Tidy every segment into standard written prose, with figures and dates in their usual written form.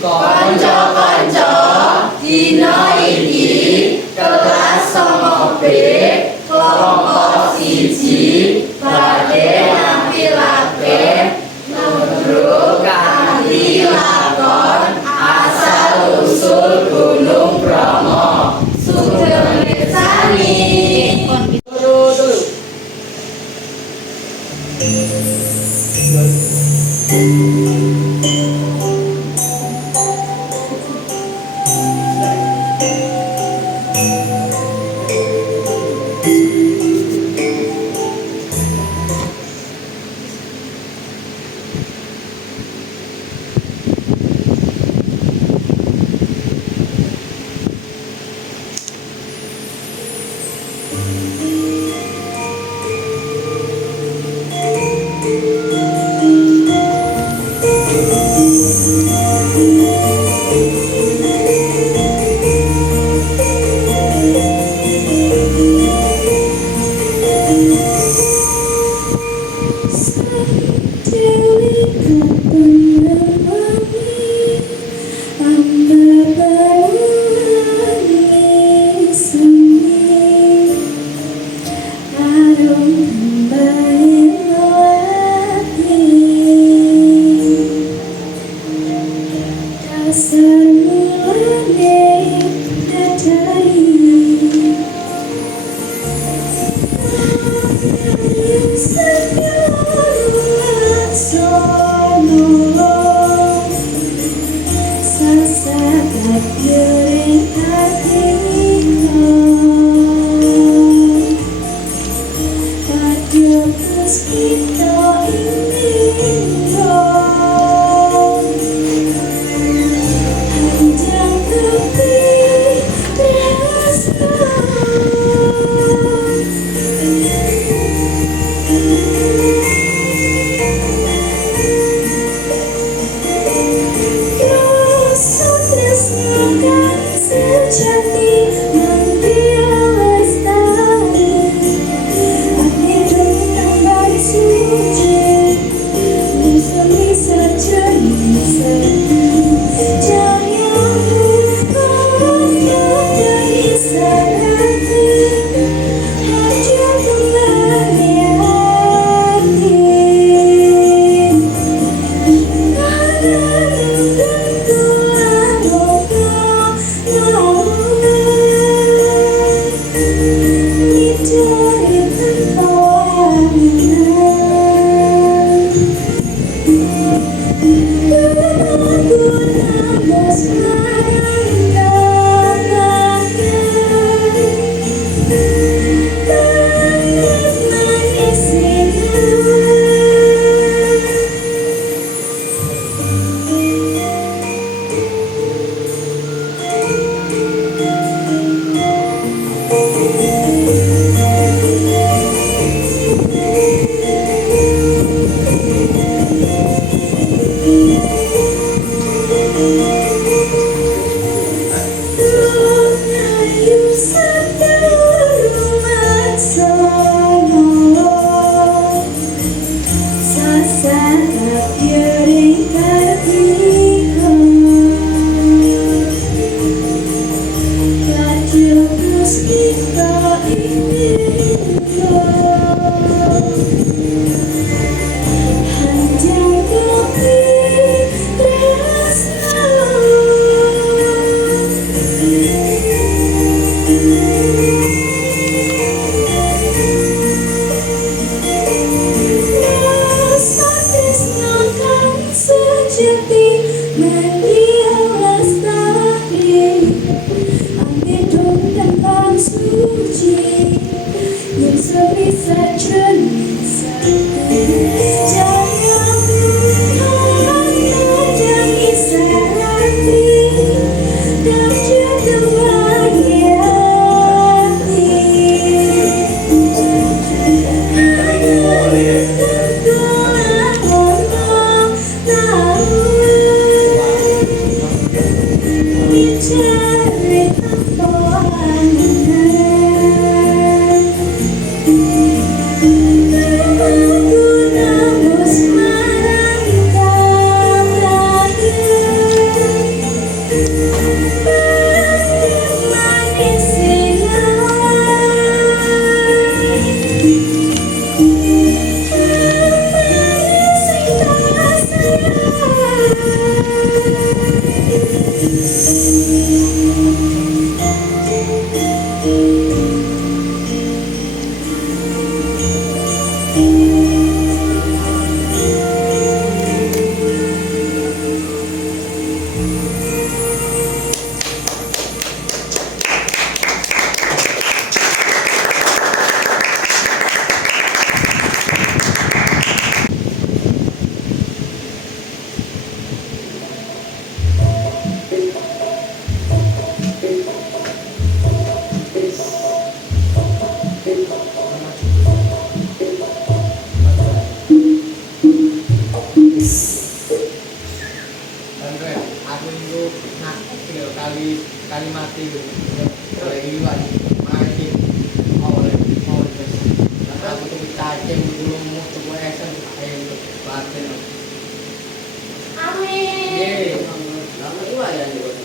Kanca-kanca, dina iki kelas 9B kelompok 1 badhe nampilake ludruk kanthi lakon asal usul Gunung Bromo. Sugeng mirsani. minggu nah kali mati oleh iwan mati oleh terus aku tuh cacing dulu mau coba esen ayo batin Amin. Lama iwa ya nih bos.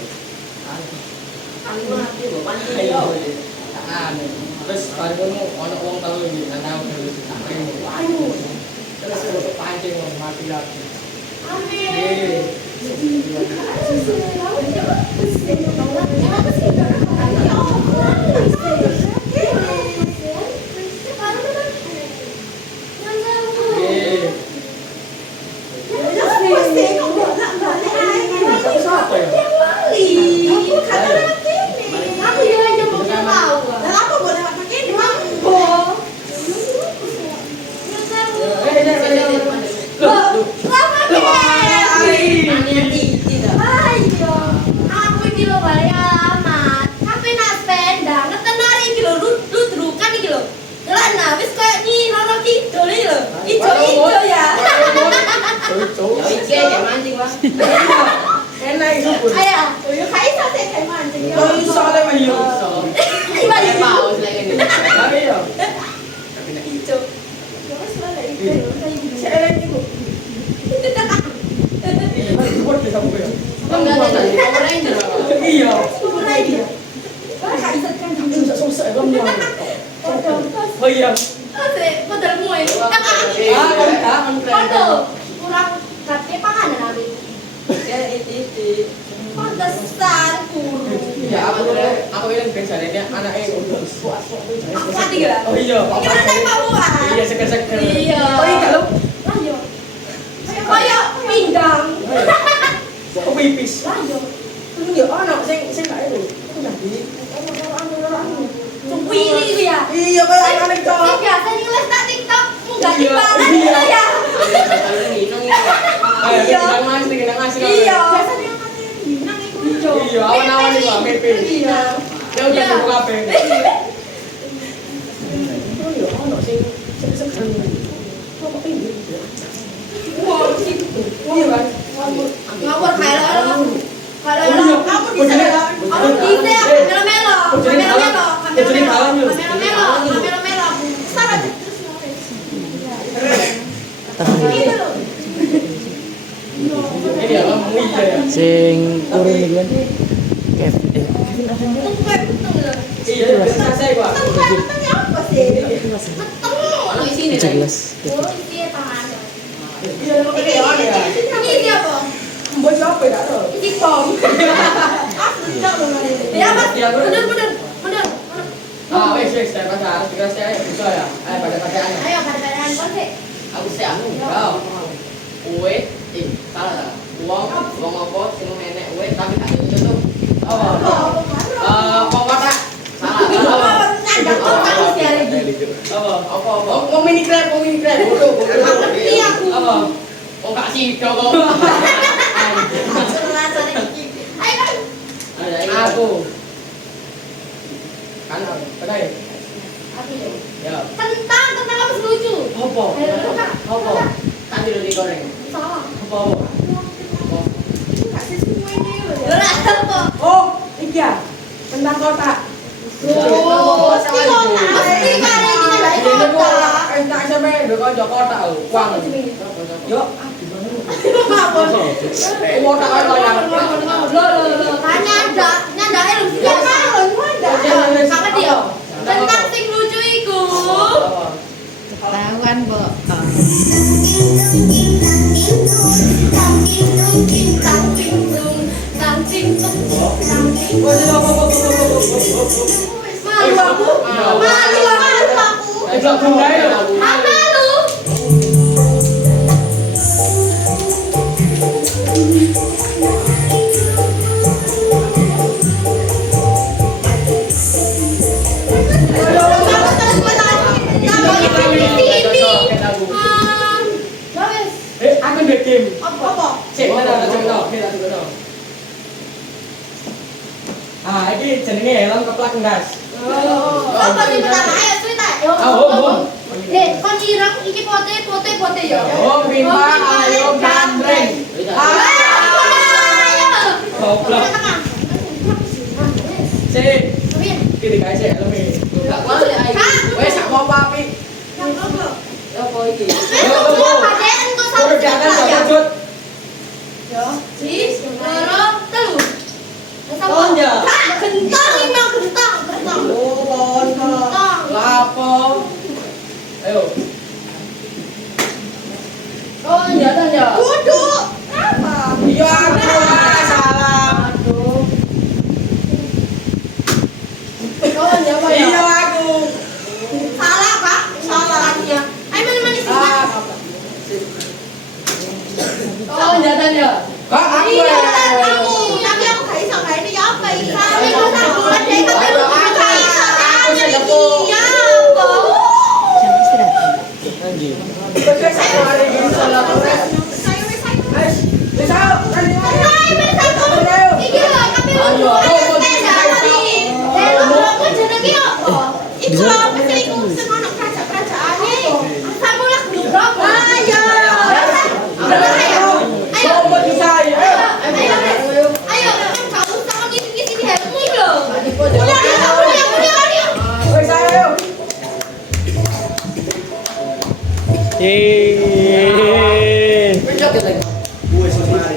Kan mati bapak ayo ayo. terus baru ono wong telu iki nang tahu terus sampai Ayo. terus foto pancing mati lagi Amin. siapa ya Ijo ya. cowok Ya iki kayak mancing Pak. enak itu pun Ayo, yo kai sa te kai mancing yo. oh iso le mah yo Kayak paus lagi nih. ayo Ijo. Yo wis wala ijo. saya ibu buat bisa buka ya Enggak ada Power Ranger. iya Mulai dia. Wah, kai sa kan itu bisa selesai kamu oh iya Ate, padahal mo eh. Waduh, kurang katanya panganan namin. Ya itu. Pantesan kurang. ya aku bilang biasanya anaknya udah Aku mati gak? oh iya Gimana saya pamuan? iya seger-seger Iya. oh iya kalau Lah yo. Kayak pinggang. kok pipis Lah yo. itu ya anak sing gak itu aku jadi Cumpili itu ya. iya kayak anak Ini cowok biasa ngeles tak TikTok. Enggak Iya, dibalas iya. ya. ayo Iya. tinggal ngasih Iya. Biasanya katanya binang itu. iya awan-awan itu lah mimpi Iya. ya udah Iya. buka HP oh iya anak sing seger kok pinggir ya Wah, gitu. iya kan Ngawur kayak lo. Kalau Oh, iya. aku bisa aku bisa melo-melo, melo-melo, melo-melo. Salah terus nulis. Gitu loh. ini ya kamu iya ya Sing kurang iki kan. Tunggu kayak betul loh. iya bisa saya gua Tunggu kayak betulnya apa sih? Betul. Ono isine. 17. Oh, isi tangan. iya makanya ya ada ya Ini siapa? mbak siapa ya ada Ini bom. Aku tidak mau ngomong. Ya, Mas. Bener. ah wes daripada harus dikasih aja bisa ya pada pakaiannya Ayo, pada-padaan kon sih. Aku sih aku. Ya. Uwe, salah. Wong apa sing nenek uwe tapi gak tutup. apa Kotak. Salah. Nyandak otak mesti hari ini. apa mau mini crab bodoh Ngerti aku. apa Oh gak sih kok. Rasanya gini. Ayo, kan. aku kan pernah ya ya Tentang apa sih lucu? apa Ayo, Kak. apa Kan dulu digoreng. Salah. apa Kasih semua ini. Ora apa. oh iya tentang kotak Oh, mesti kok. Mesti kare iki nek ini kota. kok tak sampai udah kau kotak lu uang yo Apa? kotak apa yang Lo. Tanya nyandak lu sih. Ya kan, sama dia. Tentang sing lucu iku. Ketahuan, Mbok. Malu aku. Enggak bunda ya Malu. aku udah game Apa? cek mana ada cerita kita cerita ah ini jenenge helm keplak ndas Apa sih pertama? Ayo cerita. Kon ireng iki pote ya. oh bintang ayo gandreng Ayo. Goblok. Tengah. Sik, Amin. iki dikae sik lemi. Gak kuat ya iki. Wes sak mau api. Yang apa? Ya apa iki? Ayo, padean kok sama Udah jangan siapa ya? lanjut. Yo, sis, loro, telu. Oh, ya. Gentong imang gentong, gentong. Oh, Gentong. lapo. Ayo. Oh, jangan ya. Duduk. Apa? Iya, aku salah. Aduh. Oh, apa ya? Iya, aku. Salah, Pak. Salah dia. Ayo mana-mana sih. Ah. Oh, jangan ya. Kak, aku. Iya, kamu. Tapi aku gak iso gak ini ya apa ini? Kami tuh sambulan deh, tapi lu gak iso kan? Iya, apa? Anjing. Oke, satu hari ini salah aku. Sayo, sayo. Guys, bisa kan ini. Ayo, bersatu. Iki lho, kami lu sepeda tadi. Lu aku jenenge apa? Iku apa sih iku sing ono kerajaan-kerajaane? Sambulan global. Ayo. Ayo. Coba bisa ya. Ayo, kamu sama kisi-kisi di helmmu lho. Udah. Wes ayo. Yeay. Pijak kita. Gue semari.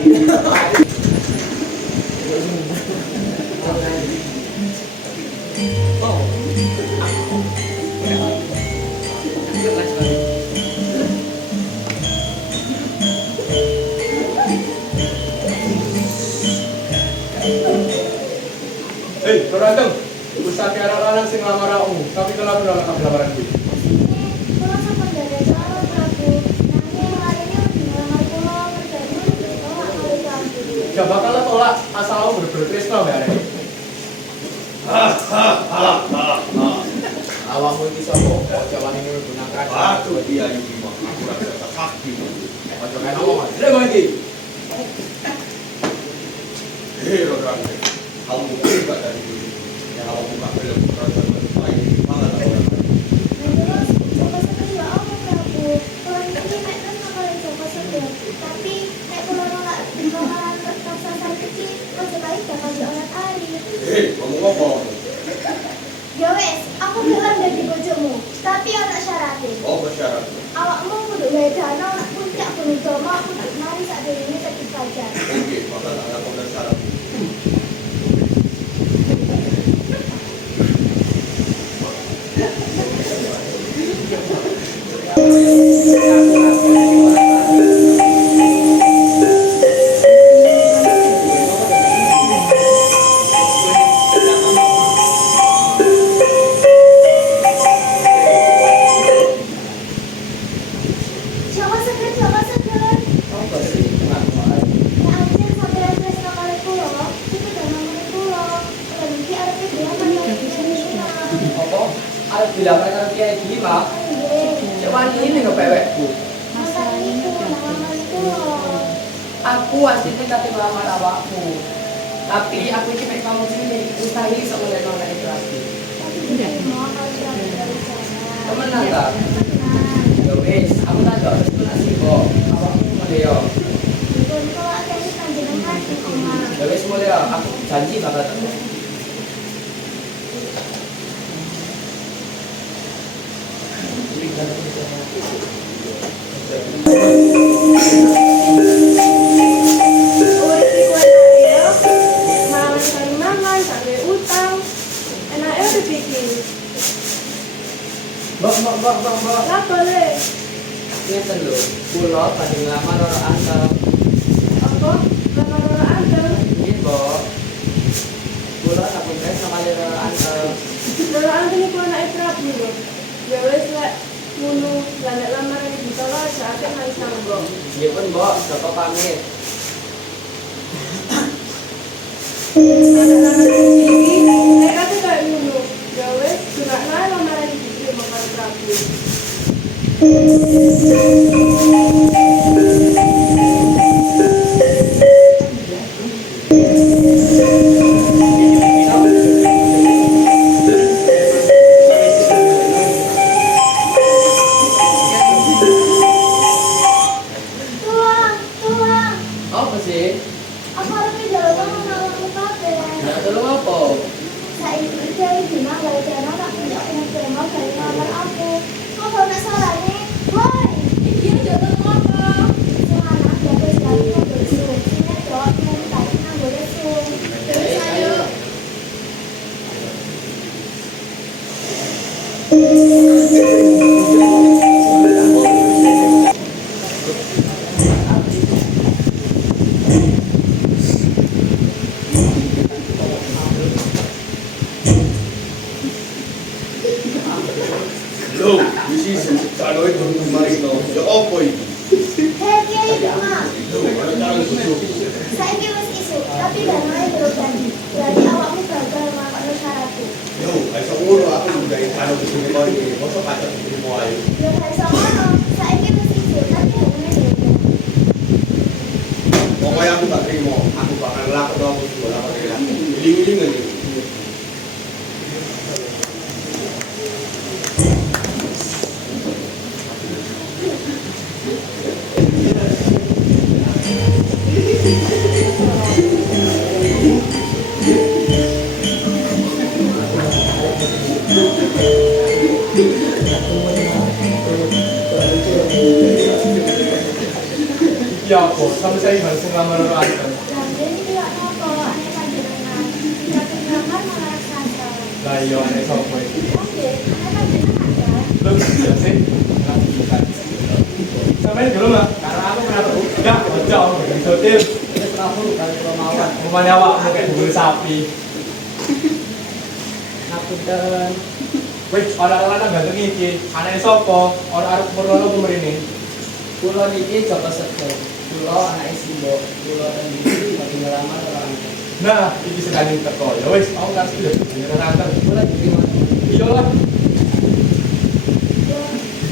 Hei, beranteng. Usah kira orang sing lamar aku. Tapi kenapa nolak lamaran gue? Gak bakal lo tolak asal lo bener-bener Krishna mbak Arek. Awakmu iki sapa? Kok jawane ini menggunakan Aduh dia ini mah aku rasa sakti. Ojo kan ngomong. Terima kasih. Hei, Rodang. Kamu hebat dari dulu. Yang kamu buka film kerajaan lain. Mana tahu orang lain. Hei, kamu ngomong. Ya wes, aku bilang dari bojomu, tapi anak syaratnya. Oh, bersyarat. Awakmu kudu gawe dana nak puncak gunung Bromo, aku kudu mari sak ini tekan fajar. Oke, maka tak ada komplain syarat. Jangan segan, jangan segan. Apa sih? Kenapa? Ya akhirnya sampai address nomor pulau, itu udah nomor pulau. Dan nanti ada bilang kan yang Apa? Ada bilang mereka kayak gila. Cuman ini nggak pewekku. Masa itu, nomor pulau. Aku aslinya kate melamar awakmu. Tapi aku iki mek kamu sini mustahil iso ngeleno nek itu lagi. Tapi tidak mau kalau sudah dari sana. Temenan ta? Ya wis, aku tak jauh restu nak siko. Awakmu mulai yo. Pun kalau ada di panjenengan di omah. Ya wis mulai yo, aku janji bakal temu. Urip iku enak ya, malah sekali mangan, sampai utang. Enaknya udah bikin. Mbak. Lah boleh. Ngeten lho, kula badhe nglamar ora antel. Apa? Lamar orang antel. Nggih, Mbok. Kula sampun tes sama ora antel. Orang antel iku anake Prabu lho. Ya wis lek ngono, lah nek lamaran iki ditolak saate manis nanggo. Nggih pun, Mbok, bapak pamit. Anak lamaran iki nek kate kayak ngono. Ya wis, sunakna lamaran iki terima karo Prabu. Tuang, tuang. Apa sih? Aku harus menjalankan tolong apa? Saiki dari Bima gara-gara nak punya demo dari kamar aku. Apa masalahnya? Woi, Iki jodoh apa? semana bagus lagi ngobrol Zoom. Sini dok, yang tadi ngobrol Zoom. Terus ayo. Loh, this is ano ito Marino. Yo opoy. Hei, Kiai Bima. Loh, ano tayo susu? Saiki wis isu, tapi danane belum jadi. Jadi awakmu gagal ngakoni syaratku. Yo, ay sa ulo ako udah ano gusto ni Mari. Masa kata mo ayo. Yo gak iso ngono. Saiki wis isu, tapi hubungannya belum jadi. Pokoknya aku tak terima. Aku bakal lakukan aku semua apa dia. Iling-iling aja. Ya kok, sampai saya langsung ngamar Anton. Dan ini tidak apa, aneh panjenengan. Tidak kenyamanan malah rasa. Lah iya aneh sopo iki. Oke, aneh panjenengan ya. Lu ya sih. Sampai dulu mah, karena aku pernah enggak bocor di hotel. Terus kamu kali kemauan. Rumahnya awakmu kayak bubur sapi. Ngapunten. Wih, orang-orang ganteng iki, aneh sopo, orang arep merlono pemerini. Kulo niki Joko Seger. Kulo anak Simbo. Kulo tendiri lagi ngelamar orang. Nah, iki sekali teko. Ya wis, aku kasih deh, jenengan antar. Kulo diterima. Iya lah.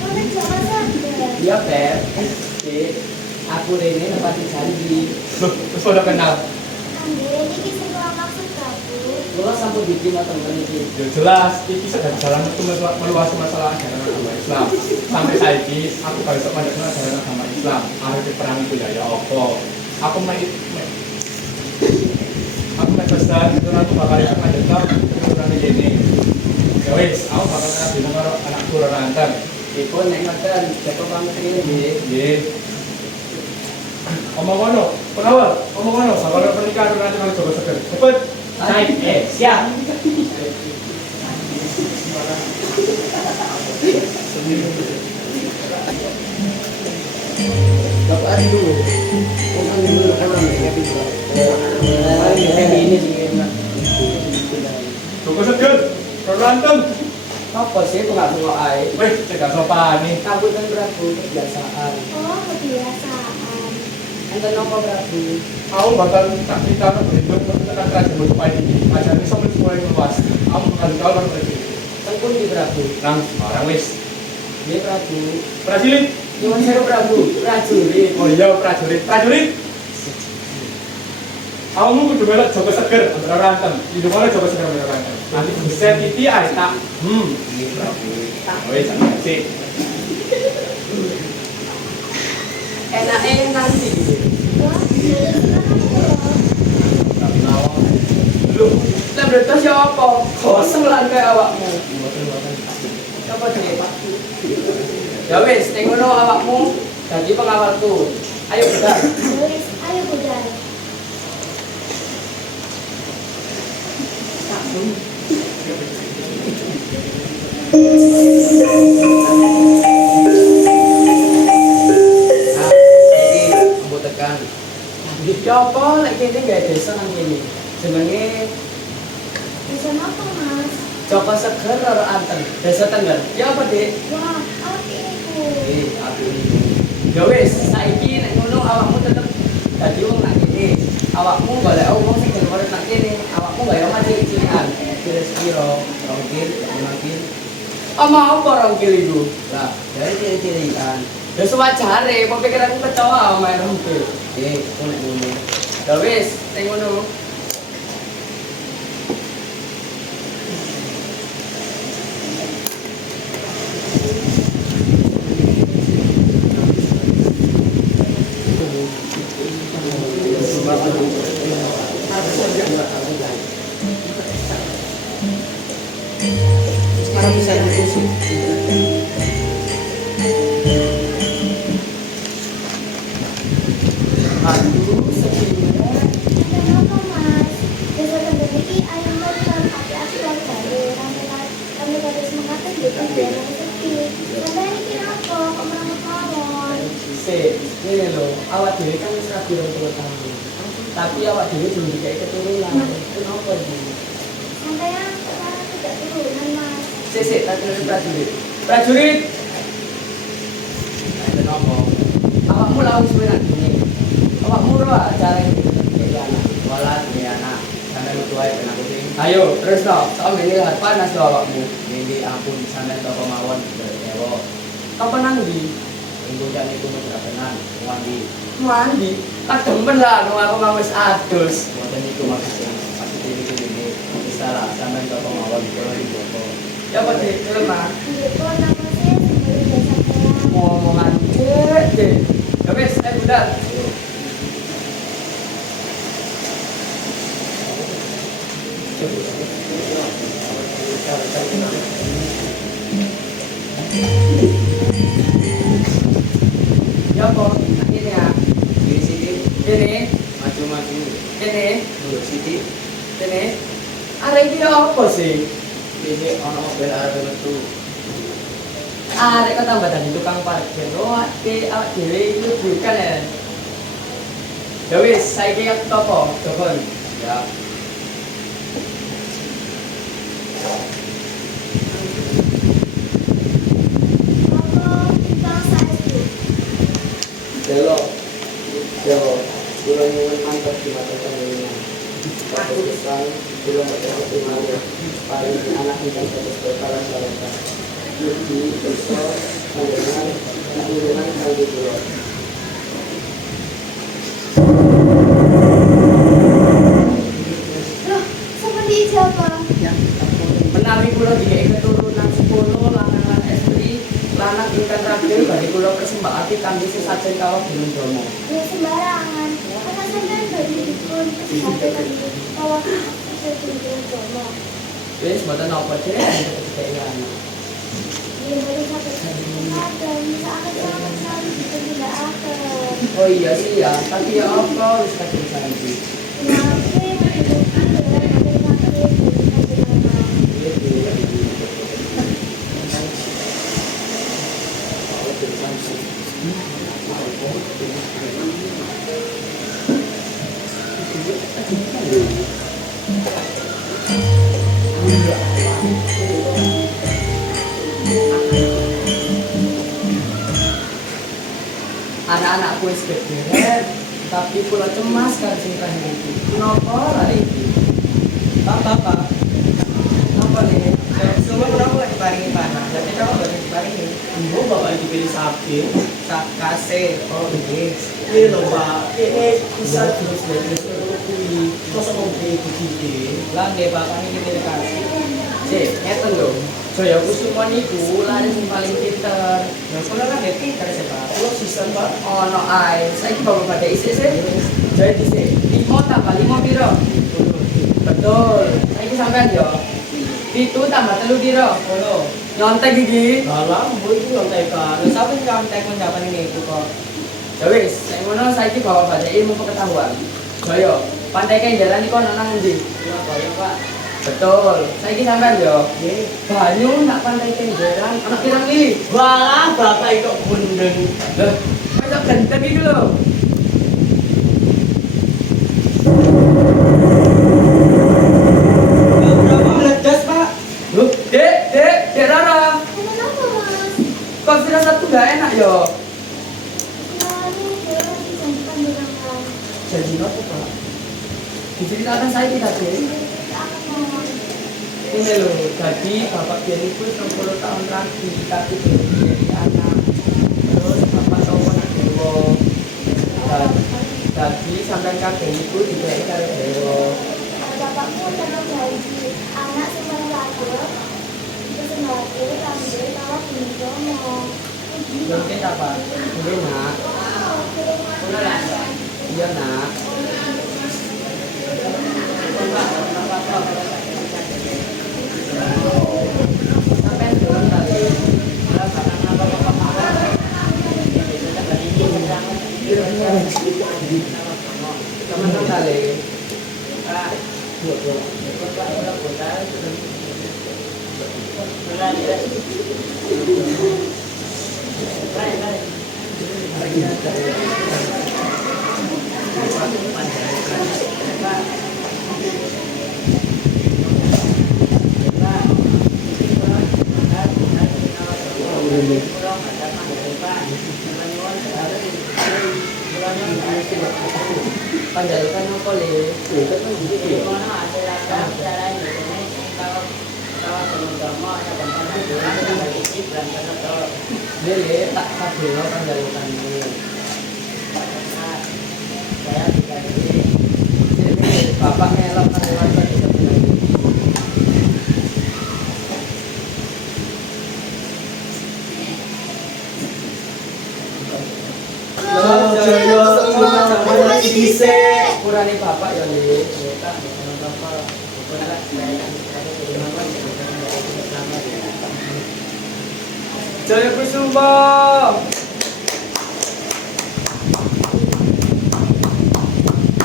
Boleh jangan sadar. Iya, Per. Aku Rene nepati janji. Loh, terus udah kenal. Ande, ini semua maksud kamu. Kulo sampun diterima temen iki. Ya jelas, iki sedang jalan untuk meluasi masalah ajaran agama Islam. Sampai saiki, aku gak bisa menjaga ajaran agama Islam. Akhirnya perang itu ya apa? Aku main pesan, itu aku bakal itu ngajakkan keturunan ini. Ya wis, aku bakal ngasih nomor anakku Rantan. Ipun nek ngoten, Joko pamit nggih. Nggih. Omong ngono, pengawal, omong ngono, bakal pernikahan nanti kali coba seger. Cepet. Naik, siap. Bapak hari dulu. Orang dulu orang ya gitu. Kayak gini sih enak. Coba seger. Rantan. Apa sih pengaku kok ae? Wih, cegah sopan nih. Kabut kan Prabu kebiasaan. Oh, kebiasaan. Enten nopo Prabu? Aku bakal tak cerita berhidup tentang kerajaan Mojopahit ini. Kerajaan ini sampai mulai meluas. Aku bakal tahu kan mereka. Tempun di Prabu. Nang, orang wis. Nggih Prabu. Prajurit. Nyuwun sewu Prabu. Prajurit. Oh iya, prajurit. Prajurit. Kamu kudu melok Joko Seger antara Ranten. Hidup mana Joko Seger antara Ranten. Nanti bisa titi ae tak. Ini prajurit. Wis, sih. Enake nanti. Wah, Tapi nawang. Lu, lah berarti siapa? Kosong lah kayak awakmu. Apa deh? Ya wis, ning ngono awakmu dadi pengawalku. Ayo budal. Wis, ayo budal. Nah, iki ambu tekan. Ya apa lek kene gak desa nang kene. Jenenge Bisa apa, Mas? Joko Seger karo Anten, Desa Tengger. Ya apa, Dik? Wah, apa itu? Aku ini. Ya wis, saiki nek ngono awakmu tetep dadi wong nak kene. Awakmu golek wong sing gelem urip nak kene. Awakmu gak yo mati cilikan. Kira-kira rongkil, rongkil. Ama apa rongkil iku? Lah, dari ciri-ciri kan. Ya sewajare, kok pikiranku kecoa sama rongkil. Kok nek ngono. Ya wis, nek ngono. Mana bisa diusung? Aduh, sepinya. Kenapa mas? Besok terjadi ayam bakar tapi aku baru balik. Kami harus mengatakan gitu biar nggak sepi. Sampai ini kenapa? Kamu orang kawan. Ini loh, awak dewi kan wis rapi 20 tahun. Tapi awak dewi belum dikai keturunan. Kenapa ini? Sampai yang sekarang tidak turunan mas. Tak kira prajurit. Prajurit. Kenapa? Awakmu lawan sebenarnya ini. Awakmu roh acara ini kayak anak. Walat ya anak. Sampai lu tuai kena kucing. Ayo, terus no. Soal ini lah panas loh awakmu. Ini ampun sampai toko mawon berdewo. Kapan nanti? Tunggu jangan itu menerapanan. Wangi. Mandi. Tak demen lah, nung aku mau wis adus. Wonten itu maksudnya. Pasti ini. Bisa lah sampai toko mawon kalau ibu kok. Ya apa sih, lemah. Gitu nama saya sebagai biasa saya. Ngomongan deh. Ya wes, budal. Ya kok, akhirnya Di sini ini, maju-maju. ini, Dulu sini. ini. Ada ini apa sih? Ini ono mobil arep metu. Ada kok tambah tadi tukang parkir. Oh, awak dewe itu bukan ya. Ya wis, saiki aku toko, Jokon. Ya. Apa tentang saya itu? Belok. Belok. Bulan yang mantap di mata kalian. Keputusan belum optimal. Paling anak kita terus berkala salahkan. Jadi besok dengan kali dulu. Loh, seperti siapa? Menawi kula dikai keturunan 10 lanang istri, lanang ingkang terakhir bagi kula persembahake kangge sesajen kawah Gunung Bromo. Ya sembarangan. Karena sampai bagi dikun sampai lagi bahwa saya tidak jono. Wis mboten napa cek dikai anak. Dia baru sampai ada bisa akan sangat sekali bisa tidak akan. Oh iya sih ya, tapi ya apa wis kadung sanji. Kenapa menghidupkan dengan sakit dan bagaimana? Anak-anakku wis gede, tapi kula cemas kan sing terakhir iki. Kenapa lari iki? Pak. Apa nih? Semua orang lagi paringi panah. Jadi kamu lagi paringi. Ibu bapak dipilih sakit. Kasih. Oh ini. Ini loh pak. Ini bisa terus terus kuwi. Masa mau beli begini? Lah nggih bapak ini kasih. Cek, ngeten lho. Jaya Kusuma niku lari sing paling pinter. Nah, kalau kan dia pintar sih pak. Kalau sistem pak. Ono ae. Saiki bapak pada isih sih. Jadi sih. 5 tambah 5 piro? Betul. Saiki sampean yo. 7 tambah 3 piro? Kalau Nyontek iki. dalam bu itu nyontekan. Nah, siapa yang nyontek menjaman ini itu kok? Ya wis, saya ngono saiki bawa pada ilmu pengetahuan. Jaya, pantai kae jalan iku ana nang ndi? Surabaya pak. Betul. Saiki sampean yo. Ini Banyu nak pantai Kenjeran, anak pirang iki? walah bapak itu bundeng. Loh, kok gendeng iki lho. Berapa meledas pak? Loh, Dek Rara. Kenapa mas? Kok firasatku gak enak yo? Lalu dia dijanjikan dengan Janji apa, Pak? Diceritakan saya kita, Dek. Ini lho, jadi bapak biar itu 60 tahun lagi, tapi belum jadi anak. Terus bapak tahu anak dewa. Jadi sampai kakek itu diberi karo dewa. Bapakmu tenang janji anak semua lagi terus lagi kami kalau pinjam Mungkin apa? Mungkin nak. Iya nak. Panjalukan mo ko le. Dili, tak kabelo panjalukan mo. Bapak melok kan lewat kan tidak lagi. Kurani bapak ya le. Jaya Kusuma.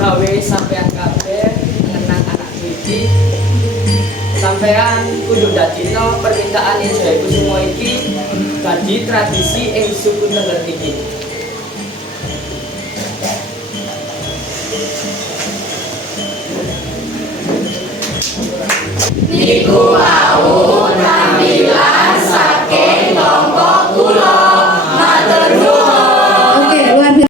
Gawe sampean kabeh ngenang anak suci. Sampean kudu dadino permintaan Jaya Kusuma iki dadi tradisi ing suku Tengger iki. Niku